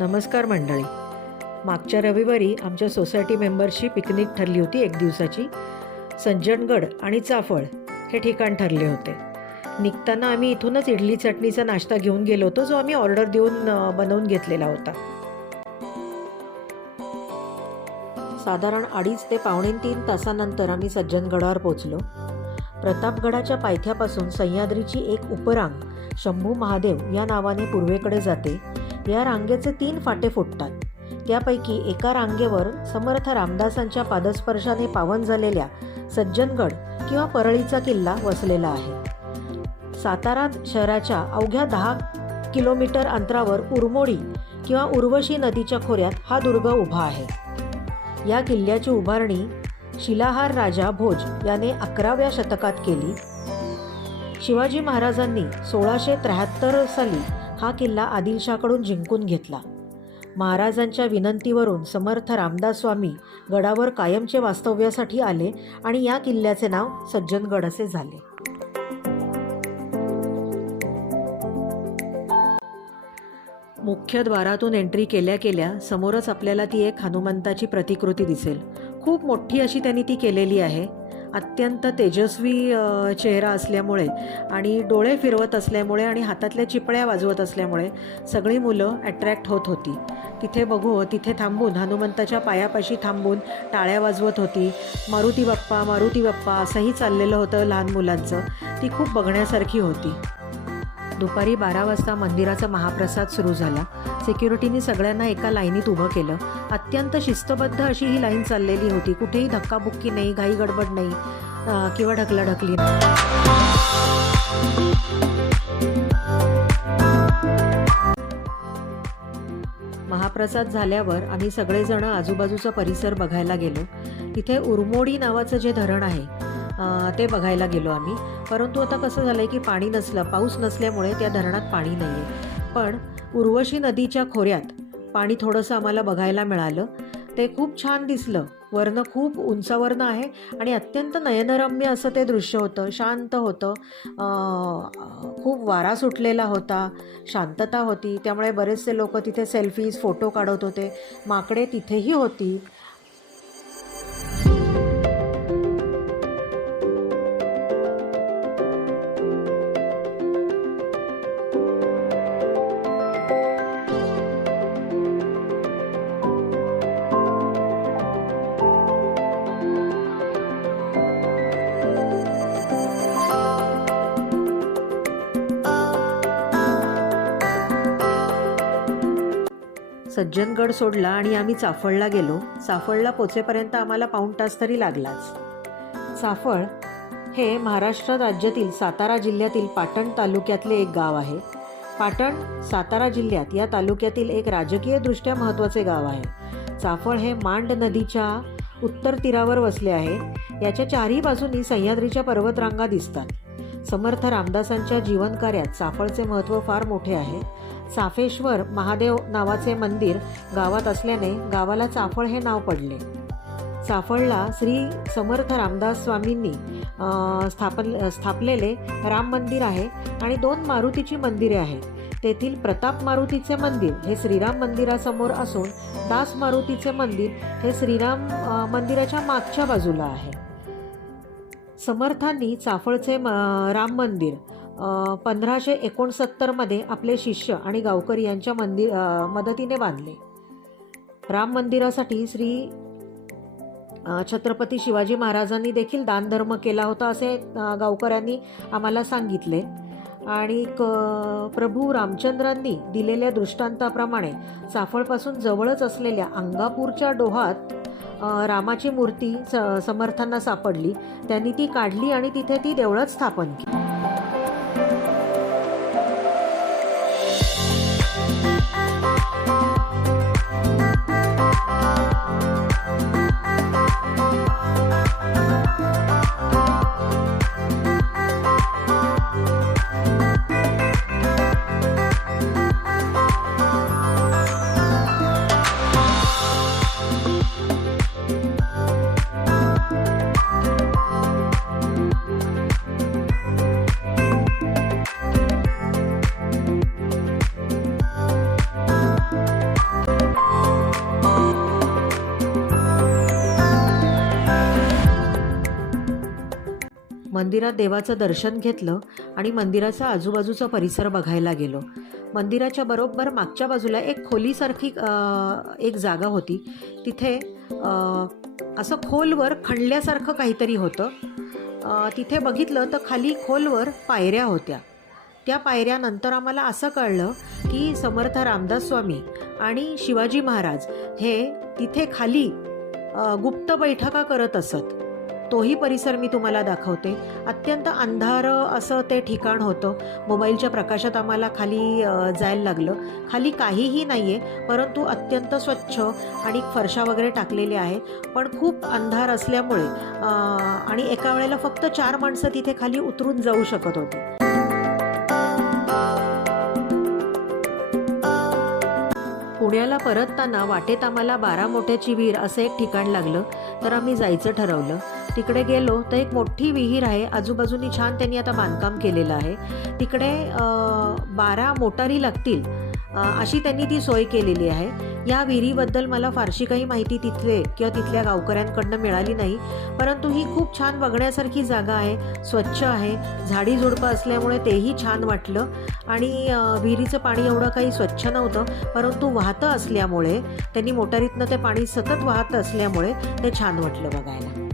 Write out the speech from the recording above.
नमस्कार मंडळी. मागच्या रविवारी आमच्या सोसायटी मेंबर्सची पिकनिक ठरली होती एक दिवसाची. सज्जनगड आणि चाफळ हे ठिकाण ठरले होते. निघताना आम्ही इथूनच इडली चटणीचा नाश्ता घेऊन गेलो होतो, जो आम्ही ऑर्डर देऊन बनवून घेतलेला होता. साधारण 2.5 ते 2.25 तासानंतर आम्ही सज्जनगडावर पोचलो. प्रतापगडाच्या पायथ्यापासून सह्याद्रीची एक उपरांग शंभू महादेव या नावाने पूर्वेकडे जाते. या रांगेचे 3 फाटे फुटतात. त्यापैकी एका रांगेवर समर्थ रामदासांच्या पादस्पर्शाने पावन झालेल्या सज्जनगड किंवा परळीचा किल्ला वसलेला आहे. सातारा शहराच्या अवघ्या 10 किलोमीटर अंतरावर उरमोडी किंवा उर्वशी नदीच्या खोऱ्यात हा दुर्ग उभा आहे. या किल्ल्याची उभारणी शिलाहार राजा भोज याने 11व्या शतकात केली. शिवाजी महाराजांनी 1673 साली हा किल्ला आदिलशाहकडून जिंकून घेतला. महाराजांच्या विनंतीवरून समर्थ रामदास स्वामी गडावर कायमचे वास्तव्यासाठी आले आणि या किल्ल्याचे नाव सज्जनगड असे झाले. मुख्य द्वारातून एंट्री केल्या केल्या समोरच आपल्याला ती एक हनुमंताची प्रतिकृती दिसेल. खूप मोठी अशी त्यांनी ती केलेली आहे. अत्यंत तेजस्वी चेहरा असल्यामुळे आणि डोळे फिरवत असल्यामुळे आणि हातातल्या चिपळ्या वाजवत असल्यामुळे सगळी मुलं अट्रॅक्ट होत होती. तिथे थांबून हनुमंताच्या पायापाशी थांबून टाळ्या वाजवत होती. मारुती बाप्पा मारुती बाप्पा असंही चाललेलं होतं लहान मुलांचं. ती खूप बघण्यासारखी होती. दुपारी 12 वाजता मंदिराचा महाप्रसाद सुरू झाला. सिक्युरिटीने सगळ्यांना एका लाईनीत उभं केलं. अत्यंत शिस्तबद्ध अशी ही लाईन चाललेली होती. कुठेही धक्काबुक्की नाही, घाई गडबड नाही किंवा ढकलाढकली नाही. महाप्रसाद झाल्यावर आम्ही सगळेजण आजूबाजूचा परिसर बघायला गेलो. तिथे उरमोडी नावाचं जे धरण आहे ते बघायला गेलो आम्ही. परंतु आता कसं झालं आहे की पाऊस नसल्यामुळे त्या धरणात पाणी नाही आहे. पण उर्वशी नदीच्या खोऱ्यात पाणी थोडंसं आम्हाला बघायला मिळालं. ते खूप छान दिसलं. वरनं खूप उंचावरनं आहे आणि अत्यंत नयनरम्य असं ते दृश्य होतं. शांत होतं. खूप वारा सुटलेला होता. शांतता होती. त्यामुळे बरेचसे लोक तिथे सेल्फीज फोटो काढत होते. माकडे तिथेही होती. सज्जनगड सोडला आणि आम्ही चाफळला गेलो. चाफळला पोचेपर्यंत आम्हाला पाऊण तास तरी लागलाच. चाफळ हे महाराष्ट्र राज्यातील सातारा जिल्ह्यातील पाटण तालुक्यातले एक गाव आहे. पाटण सातारा जिल्ह्यात या तालुक्यातील एक राजकीयदृष्ट्या महत्त्वाचे गाव आहे. चाफळ हे मांड नदीच्या उत्तर तीरावर वसले आहे. याच्या 4ही बाजूंनी सह्याद्रीच्या पर्वतरांगा दिसतात. समर्थ रामदासांच्या जीवनकार्यात चाफळचे महत्त्व फार मोठे आहे. चाफेश्वर महादेव नावाचे मंदिर गावात असल्याने गावाला चाफळ हे नाव पडले. चाफळला श्री समर्थ रामदास स्वामींनी स्थापलेले राम मंदिर आहे आणि 2 मारुतीची मंदिरे आहेत. तेथील प्रताप मारुतीचे मंदिर हे श्रीराम मंदिरासमोर असून दास मारुतीचे मंदिर हे श्रीराम मंदिराच्या मागच्या बाजूला आहे. समर्थांनी चाफळचे राम मंदिर 1569 मध्ये आपले शिष्य आणि गावकरी यांच्या मदतीने बांधले. राम मंदिरासाठी श्री छत्रपती शिवाजी महाराजांनी देखील दानधर्म केला होता असे गावकऱ्यांनी आम्हाला सांगितले. आणि प्रभू रामचंद्रांनी दिलेल्या दृष्टांताप्रमाणे चाफळपासून जवळच असलेल्या अंगापूरच्या डोहात रामाची मूर्ती समर्थांना सापडली. त्यांनी ती काढली आणि तिथे ती देवळात स्थापन केली. मंदिरात देवाचं दर्शन घेतलं आणि मंदिराचा आजूबाजूचा परिसर बघायला गेलो. मंदिराच्या बरोबर मागच्या बाजूला एक खोलीसारखी एक जागा होती. तिथे असं खोलवर खणल्यासारखं काहीतरी होतं. तिथे बघितलं तर खाली खोलवर पायऱ्या होत्या. त्या पायऱ्यानंतर आम्हाला असं कळलं की समर्थ रामदास स्वामी आणि शिवाजी महाराज हे तिथे खाली गुप्त बैठका करत असत. तोही परिसर मी तुम्हाला दाखवते. अत्यंत अंधार असं ते ठिकाण होतं. मोबाईलच्या प्रकाशात आम्हाला खाली जायला लागलं. खाली काहीही नाही आहे, परंतु अत्यंत स्वच्छ आणि फरशा वगैरे टाकलेले आहे. पण खूप अंधार असल्यामुळे आणि एका वेळेला फक्त 4 माणसं तिथे खाली उतरून जाऊ शकत होती. पुण्याला परतताना वाटेत आम्हाला 12 मोठ्याची विहीर असं एक ठिकाण लागलं. तर आम्ही जायचं ठरवलं. तिकडे गेलो तर एक मोठी विहीर आहे. आजूबाजूनी छान त्यांनी आता बांधकाम केलेलं आहे. तिकडे 12 मोटारी लागतील अशी त्यांनी ती सोय केलेली आहे. या विहिरीबद्दल मला फारशी काही माहिती तिथले किंवा तिथल्या गावकऱ्यांकडनं मिळाली नाही, परंतु ही खूप छान बघण्यासारखी जागा आहे. स्वच्छ आहे, झाडी झुडपं असल्यामुळे तेही छान वाटलं. आणि विहिरीचं पाणी एवढं काही स्वच्छ नव्हतं, परंतु वाहतं असल्यामुळे त्यांनी मोटारीतनं ते पाणी सतत वाहत असल्यामुळे ते छान वाटलं बघायला.